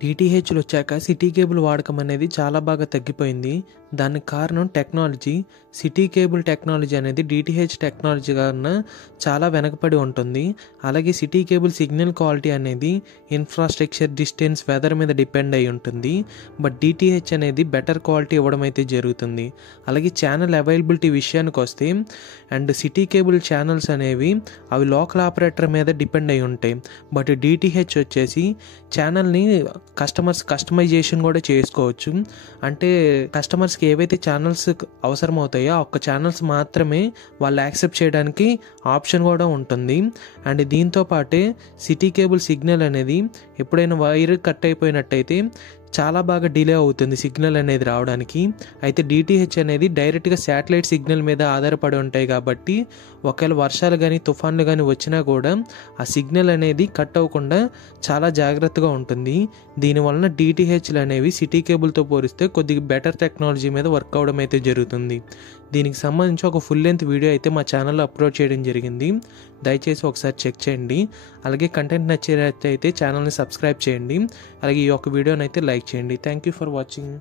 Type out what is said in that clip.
డీటీహెచ్లు వచ్చాక city cable వాడకం అనేది చాలా బాగా తగ్గిపోయింది. దానికి కారణం టెక్నాలజీ. సిటీ కేబుల్ టెక్నాలజీ అనేది డీటీహెచ్ టెక్నాలజీ కన్నా చాలా వెనకబడి ఉంటుంది. అలాగే సిటీ కేబుల్ సిగ్నల్ క్వాలిటీ అనేది ఇన్ఫ్రాస్ట్రక్చర్, డిస్టెన్స్, వెదర్ మీద డిపెండ్ అయి ఉంటుంది. బట్ డీటీహెచ్ అనేది బెటర్ క్వాలిటీ ఇవ్వడం అయితే జరుగుతుంది. అలాగే ఛానల్ అవైలబిలిటీ విషయానికి వస్తే అండ్ సిటీ కేబుల్ ఛానల్స్ అనేవి అవి లోకల్ ఆపరేటర్ మీద డిపెండ్ అయి ఉంటాయి. బట్ డీటీహెచ్ వచ్చేసి ఛానల్ని కస్టమైజేషన్ కూడా చేసుకోవచ్చు. అంటే కస్టమర్స్కి ఏవైతే ఛానల్స్ అవసరం అవుతాయో ఆ ఒక్క ఛానల్స్ మాత్రమే వాళ్ళు యాక్సెప్ట్ చేయడానికి ఆప్షన్ కూడా ఉంటుంది. అండ్ దీంతో పాటే సిటీ కేబుల్ సిగ్నల్ అనేది ఎప్పుడైనా వైర్ కట్ అయిపోయినట్టయితే చాలా బాగా డిలే అవుతుంది సిగ్నల్ అనేది రావడానికి. అయితే డీటీహెచ్ అనేది డైరెక్ట్గా శాటిలైట్ సిగ్నల్ మీద ఆధారపడి ఉంటాయి కాబట్టి ఒకవేళ వర్షాలు కానీ తుఫాన్లు కానీ వచ్చినా కూడా ఆ సిగ్నల్ అనేది కట్ అవ్వకుండా చాలా జాగ్రత్తగా ఉంటుంది. దీనివలన డీటీహెచ్లు అనేవి సిటీ కేబుల్తో పోలిస్తే కొద్దిగా బెటర్ టెక్నాలజీ మీద వర్క్ అవడం అయితే జరుగుతుంది. దీనికి సంబంధించి ఒక ఫుల్ లెంత్ వీడియో అయితే మా ఛానల్లో అప్లోడ్ చేయడం జరిగింది. దయచేసి ఒకసారి చెక్ చేయండి. అలాగే కంటెంట్ నచ్చినట్లయితే ఛానల్ని సబ్స్క్రైబ్ చేయండి. అలాగే ఈ యొక్క వీడియోని అయితే లైక్ చేయండి. Thank you for watching.